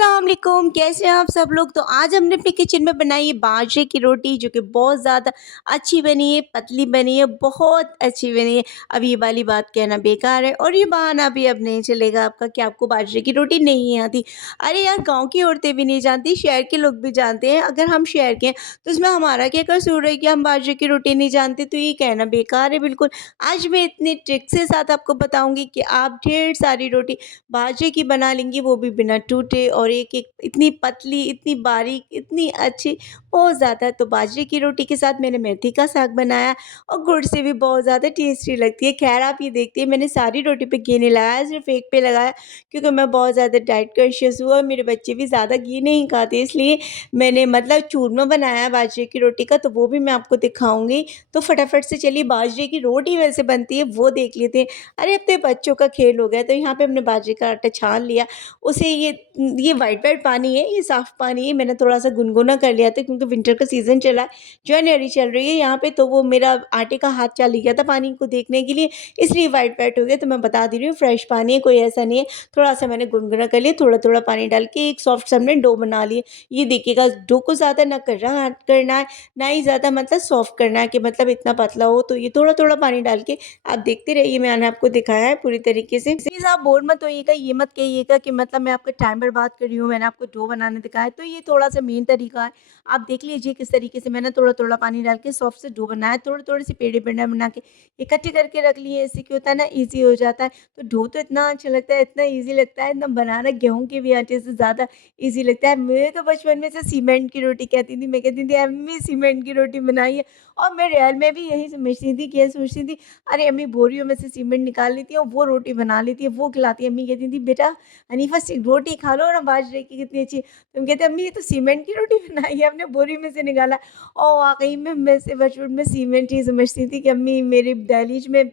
अस्सलाम वालेकुम, कैसे हैं आप सब लोग। तो आज हमने अपने किचन में बनाई है बाजरे की रोटी, जो कि बहुत ज़्यादा अच्छी बनी है, पतली बनी है, बहुत अच्छी बनी है। अब ये वाली बात कहना बेकार है और ये बहाना भी अब नहीं चलेगा आपका कि आपको बाजरे की रोटी नहीं आती। अरे यार, गांव की औरतें भी नहीं जानती, शहर के लोग भी जानते हैं। अगर हम शहर के हैं तो इसमें हमारा क्या कसूर है कि हम बाजरे की रोटी नहीं जानते। तो ये कहना बेकार है बिल्कुल। आज मैं इतनी ट्रिक्स के साथ आपको बताऊंगी कि आप ढेर सारी रोटी बाजरे की बना लेंगी, वो भी बिना टूटे, और एक-एक इतनी पतली, इतनी बारीक, इतनी अच्छी, बहुत ज़्यादा। तो बाजरे की रोटी के साथ मैंने मेथी का साग बनाया और गुड़ से भी बहुत ज़्यादा टेस्टी लगती है। ख़ैर आप ये देखिए, मैंने सारी रोटी पे घी नहीं लगाया, सिर्फ़ एक पे लगाया, क्योंकि मैं बहुत ज़्यादा डाइट कॉन्शियस हूँ और मेरे बच्चे भी ज़्यादा घी नहीं खाते, इसलिए मैंने मतलब चूरमा बनाया बाजरे की रोटी का, तो वो भी मैं आपको दिखाऊँगी। तो फटाफट से चलिए बाजरे की रोटी कैसे बनती है वो देख लेते हैं। अरे अब तो बच्चों का खेल हो गया। तो यहाँ पे हमने बाजरे का आटा छान लिया, उसे ये वाइट वाइट पानी है, ये साफ़ पानी है, मैंने थोड़ा-सा गुनगुना कर लिया था क्योंकि विंटर का सीज़न चला है, जान्युआरी चल रही है यहाँ पे, तो वो मेरा आटे का हाथ चल गया था पानी को देखने के लिए, इसलिए वाइट वाइट हो गया। तो मैं बता दे रही हूँ, फ्रेश पानी है, कोई ऐसा नहीं है। थोड़ा-सा मैंने गुनगुना कर लिया, थोड़ा-थोड़ा पानी डाल के एक सॉफ्ट सा हमने डो बना लिए। ये देखिएगा, डो को ज़्यादा ना करना करना है, ना ही ज़्यादा मतलब सॉफ्ट करना है कि मतलब इतना पतला हो। तो ये थोड़ा-थोड़ा पानी डाल के आप देखते रहिए, मैंने आपको दिखाया है पूरी तरीके से। प्लीज़ आप बोर मत होइएगा, ये मत कहिएगा कि मतलब मैं आपका टाइम बर्बाद कर रही हूँ, मैंने आपको डो बनाने दिखाया है। तो ये थोड़ा-सा मेन तरीका है। आप देख लीजिए किस तरीके से मैंने थोड़ा-थोड़ा पानी डाल के सॉफ्ट से डो बनाया, थोड़ी-थोड़ी सी पेड़े-पेड़े बना के इकट्ठे करके रख लिए। इससे क्या होता है ना, ईज़ी हो जाता है। तो डो तो इतना अच्छा लगता है, इतना ईज़ी लगता है, एकदम बनाना गेहूँ के भी आटे से ज़्यादा ईज़ी लगता है। मैं तो बचपन में से सीमेंट की रोटी कहती थी, मैं कहती थी अम्मी सीमेंट की रोटी बनाइए, और मैं रियल में भी यही समझती थी, क्या सोचती थी, अरे अम्मी बोरियों में से सीमेंट निकाल लेती है और वो रोटी बना लेती है, वो खिलाती है। अम्मी कहती थी, बेटा हनीफा रोटी खा लो ना बाजरे की, कितनी अच्छी। तुम कहते अम्मी ये तो सीमेंट की रोटी बनाई है, हमने बोरी में से निकाला। और वाकई में मैं से बचपन में सीमेंट ही समझती थी कि अम्मी मेरी दहलीज में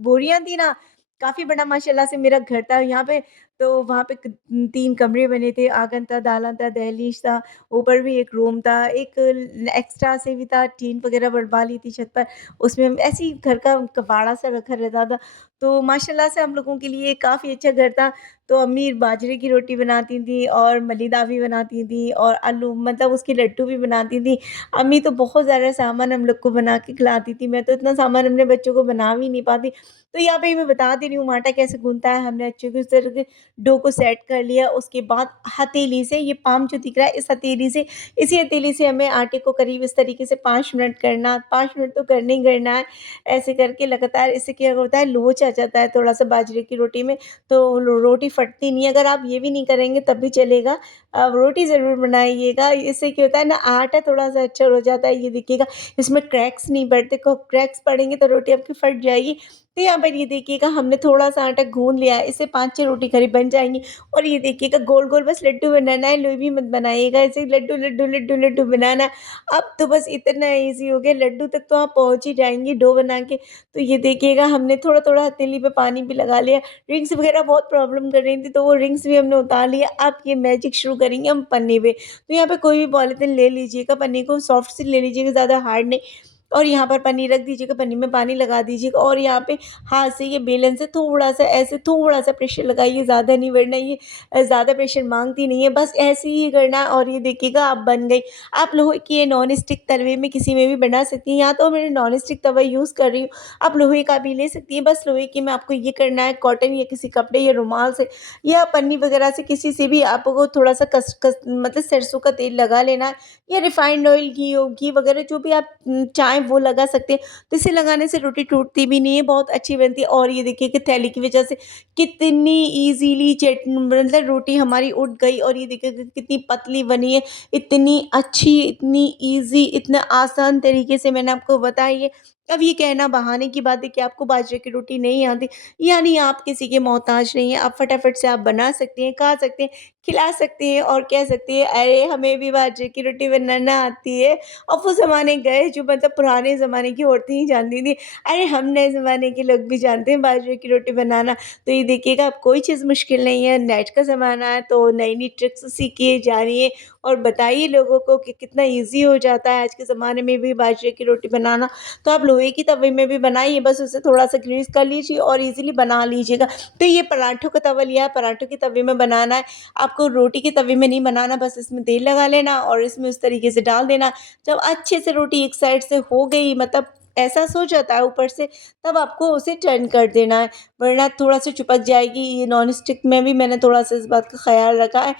बोरियां थी ना, काफ़ी बड़ा माशाल्लाह से मेरा घर था यहाँ पे। तो वहाँ पे 3 कमरे बने थे, आँगन था, दालान था, दहलीज था, ऊपर भी एक रूम था, एक एक्स्ट्रा से भी था, टीन वगैरह बढ़वा ली थी छत पर। उसमें ऐसे ही घर का कबाड़ा सा रखा रहता था। तो माशाल्लाह से हम लोगों के लिए काफ़ी अच्छा घर था। तो अम्मी बाजरे की रोटी बनाती थीं और मलीदा भी बनाती थीं और आलू मतलब उसके लड्डू भी बनाती थीं। अम्मी तो बहुत ज़्यादा सामान हम लोग को बना के खिलाती थी, मैं तो इतना सामान अपने बच्चों को बना भी नहीं पाती। तो यहाँ पे मैं बता दे रही हूँ आटा कैसे गूँथता है। हमने अच्छे से उस तरह से डो को सेट कर लिया, उसके बाद हथेली से, ये पाम जो दिख रहा है, इस हथेली से, इसी हथेली से हमें आटे को करीब इस तरीके से 5 मिनट करना, 5 मिनट तो करना ही करना है। ऐसे करके लगातार, इससे क्या होता है, लोच आ जाता है थोड़ा-सा बाजरे की रोटी में, तो रोटी फटती नहीं है। अगर आप ये भी नहीं करेंगे तब भी चलेगा, रोटी ज़रूर बनाइएगा। इससे क्या होता है ना, आटा थोड़ा-सा अच्छा हो जाता है। ये देखिएगा, इसमें क्रैक्स नहीं पड़ते, को क्रैक्स पड़ेंगे तो रोटी आपकी फट जाएगी। तो यहाँ पर ये देखिएगा, हमने थोड़ा-सा आटा गूँध लिया है, इससे 5-6 रोटी करीब बन जाएँगी। और ये देखिएगा, गोल-गोल बस लड्डू बनाना है, लोई भी मत बनाइएगा, ऐसे लड्डू, लड्डू, लड्डू, लड्डू बनाना है। अब तो बस इतना ईज़ी हो गया, लड्डू तक तो आप पहुँच ही जाएँगी डो बना के। तो ये देखिएगा, हमने थोड़ा-थोड़ा हथेली पे पानी भी लगा लिया। रिंग्स वगैरह बहुत प्रॉब्लम कर रही थी, तो वो रिंग्स भी हमने उतार लिया। अब ये मैजिक शुरू करेंगे हम पन्नी पे। तो यहाँ पे कोई भी पॉलीथिन ले लीजिएगा, पन्नी को सॉफ्ट सी ले लीजिएगा, ज़्यादा हार्ड नहीं, और यहाँ पर पन्नी रख दीजिएगा, पन्नी में पानी लगा दीजिएगा, और यहाँ पे हाथ से ये बेलन से थोड़ा-सा ऐसे थोड़ा-सा प्रेशर लगाइए, ज़्यादा नहीं, वरना ये ज़्यादा प्रेशर माँगती नहीं है, बस ऐसे ही करना है। और ये देखिएगा, अब बन गई। आप लोहे की या नॉन स्टिक तवे में किसी में भी बना सकती हैं, यहाँ तो मैंने नॉन स्टिक तवा यूज़ कर रही हूँ, आप लोहे का भी ले सकती हैं। बस लोहे की में आपको ये करना है, कॉटन या किसी कपड़े या रुमाल से या पन्नी वगैरह से, किसी से भी आपको थोड़ा-सा कस कस मतलब सरसों का तेल लगा लेना है, या रिफाइंड ऑयल, घी वगैरह जो भी आप चाहें वो लगा सकते हैं। तो इसे लगाने से रोटी टूटती भी नहीं है, बहुत अच्छी बनती है। और ये देखिए कि थैली की वजह से कितनी ईज़िली मतलब रोटी हमारी उठ गई, और ये देखिए कि कितनी पतली बनी है, इतनी अच्छी, इतनी ईज़ी, इतना आसान तरीके से मैंने आपको बताई है। अब ये कहना बहाने की बात है कि आपको बाजरे की रोटी नहीं आती, यानी आप किसी के मोहताज नहीं हैं। आप फटाफट से आप बना सकती हैं, खा सकते हैं, खिला सकती हैं, और कह सकती हैं, अरे हमें भी बाजरे की रोटी बनाना आती है। और वो ज़माने गए जो मतलब पुराने ज़माने की औरतें ही जानती थी। अरे हम नए ज़माने के लोग भी जानते हैं बाजरे की रोटी बनाना। तो ये देखिएगा, अब कोई चीज़ मुश्किल नहीं है, नेट का ज़माना है, तो नई-नई ट्रिक्स सीखिए, जानिए, और बताइए लोगों को कि कितना ईज़ी हो जाता है आज के ज़माने में भी बाजरे की रोटी बनाना। तो आप लोहे की तवे में भी बनाइए, बस उसे थोड़ा-सा ग्रीस कर लीजिए और ईज़िली बना लीजिएगा। तो ये पराठों का तवा लिया है, पराठों के तवे में बनाना है। आपको रोटी के तवे में नहीं बनाना, बस इसमें तेल लगा लेना और इसमें उस तरीके से डाल देना। जब अच्छे से रोटी एक साइड से हो गई, मतलब एहसास हो जाता है ऊपर से, तब आपको उसे टर्न कर देना है, वरना थोड़ा-सा चिपक जाएगी। ये नॉन स्टिक में भी मैंने थोड़ा-सा इस बात का ख़्याल रखा है।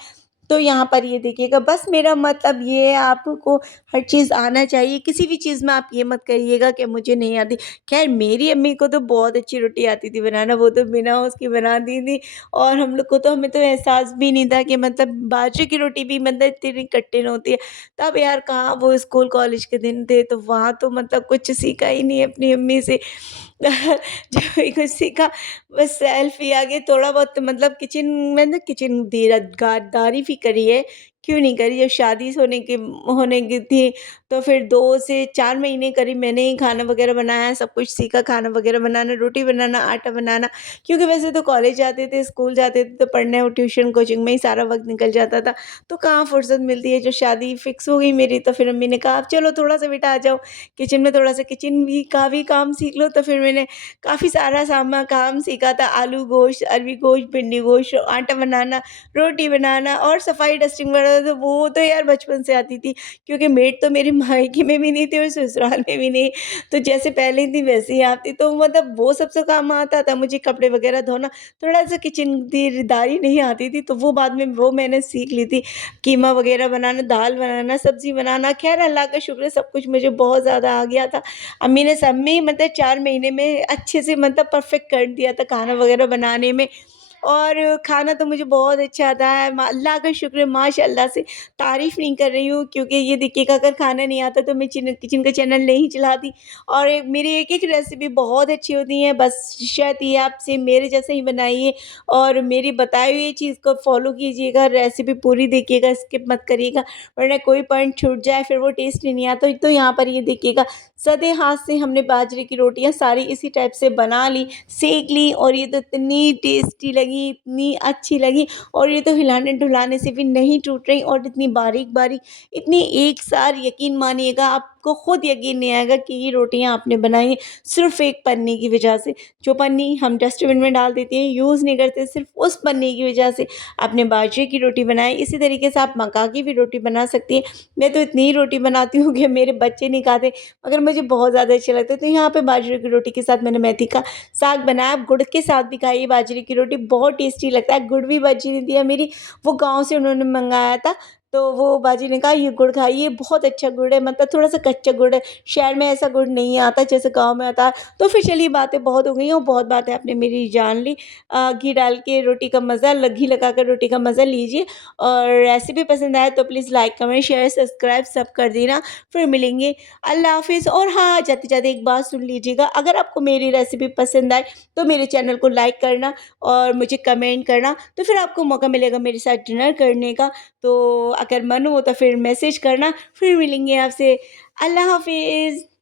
तो यहाँ पर ये देखिएगा, बस मेरा मतलब ये है, आपको हर चीज़ आना चाहिए, किसी भी चीज़ में आप ये मत करिएगा कि मुझे नहीं आती। ख़ैर मेरी अम्मी को तो बहुत अच्छी रोटी आती थी बनाना, वो तो बिना उसके बनाती थी और हम लोग को तो, हमें तो एहसास भी नहीं था कि मतलब बाजरे की रोटी भी मतलब इतनी कठिन होती है। तब यार कहाँ वो स्कूल कॉलेज के दिन थे, तो वहाँ तो मतलब कुछ सीखा ही नहीं अपनी अम्मी से। जब भी कुछ सीखा, बस सेल्फ ही आगे थोड़ा बहुत, मतलब किचन में ना, किचन दारी भी करी है, क्यों नहीं करी। जब शादी होने की थी, तो फिर 2 से 4 महीने करीब मैंने ही खाना वगैरह बनाया, सब कुछ सीखा, खाना वगैरह बनाना, रोटी बनाना, आटा बनाना। क्योंकि वैसे तो कॉलेज जाते थे, स्कूल जाते थे, तो पढ़ने और ट्यूशन कोचिंग में ही सारा वक़्त निकल जाता था। तो कहाँ फुर्सत मिलती है। जब शादी फिक्स हो गई मेरी, तो फिर अम्मी ने कहा, "अब चलो थोड़ा-सा बेटा आ जाओ किचन में, थोड़ा-सा किचन भी का भी काम सीख लो।" तो फिर मैंने काफ़ी सारा काम सीखा था, आलू गोश्त, अरबी गोश्त, भिंडी गोश्त, आटा बनाना, रोटी बनाना और सफाई डस्टिंग वगैरह, तो वो तो यार बचपन से आती थी, क्योंकि मेड तो मेरे मायके में भी नहीं थी और ससुराल में भी नहीं। तो जैसे पहले थी वैसे ही आती, तो मतलब वो सब तो काम आता था मुझे, कपड़े वगैरह धोना, थोड़ा-सा किचन दारी नहीं आती थी, तो वो बाद में वो मैंने सीख ली थी। कीमा वगैरह बनाना, दाल बनाना, सब्ज़ी बनाना, ख़ैर अल्लाह का शुक्र है, सब कुछ मुझे बहुत ज़्यादा आ गया था। अम्मी ने सब में मतलब 4 महीने में अच्छे से मतलब परफ़ेक्ट कर दिया था खाना वग़ैरह बनाने में। और खाना तो मुझे बहुत अच्छा आता है, मा अल्लाह का शुक्र है, माशाअल्लाह से। तारीफ़ नहीं कर रही हूँ, क्योंकि ये देखिएगा, अगर खाना नहीं आता तो मैं किचन का चैनल नहीं चलाती। और मेरी एक-एक रेसिपी बहुत अच्छी होती है, बस शर्त ये है, आप सेम मेरे जैसे ही बनाइए और मेरी बताई हुई चीज़ को फ़ॉलो कीजिएगा, रेसिपी पूरी देखिएगा, स्किप मत करिएगा, वरना कोई पॉइंट छूट जाए फिर वो टेस्ट ही नहीं आता। तो यहाँ पर ये देखिएगा, सधे हाथ से हमने बाजरे की रोटियाँ सारी इसी टाइप से बना ली, सेंक ली, और ये तो इतनी टेस्टी लगी, इतनी अच्छी लगी, और ये तो हिलाने-डुलाने से भी नहीं टूट रही, और इतनी बारीक-बारीक, इतनी एक सार, यकीन मानिएगा, आपको खुद यकीन नहीं आएगा कि ये रोटियाँ आपने बनाई हैं सिर्फ़ एक पन्नी की वजह से। जो पन्नी हम डस्टबिन में डाल देते हैं, यूज़ नहीं करते, सिर्फ़ उस पन्नी की वजह से आपने बाजरे की रोटी बनाई। इसी तरीके से आप मक्का की भी रोटी बना सकती हैं। मैं तो इतनी ही रोटी बनाती हूँ कि मेरे बच्चे नहीं खाते, मगर मुझे बहुत ज़्यादा अच्छे लगते हैं। तो यहाँ पे बाजरे की रोटी के साथ मैंने मेथी का साग बनाया। आप गुड़ के साथ भी खाइए बाजरे की रोटी, बहुत टेस्टी लगता है। गुड़ भी बाजी ने दिया मेरी, वो गाँव से उन्होंने मँगाया था, तो वो बाजी ने कहा, "ये गुड़ खाइए, बहुत अच्छा गुड़ है, मतलब थोड़ा-सा कच्चा गुड़ है, शहर में ऐसा गुड़ नहीं आता जैसे गाँव में आता है।" तो फिर चलिए, बातें बहुत हो गई और बहुत बातें आपने मेरी जान ली। घी डाल के रोटी का मज़ा, घी लगाकर रोटी का मज़ा लीजिए, और रेसिपी पसंद आए तो please like, comment, share, subscribe सब कर देना। फिर मिलेंगे, अल्लाह हाफ़िज़। और हाँ, जाते-जाते एक बात सुन लीजिएगा, अगर आपको मेरी रेसिपी पसंद आए तो मेरे चैनल को लाइक करना और मुझे कमेंट करना, तो फिर आपको मौका मिलेगा मेरे साथ डिनर करने का। तो अगर मन हो तो फिर मैसेज करना। फिर मिलेंगे आपसे। अल्लाह हाफ़िज़।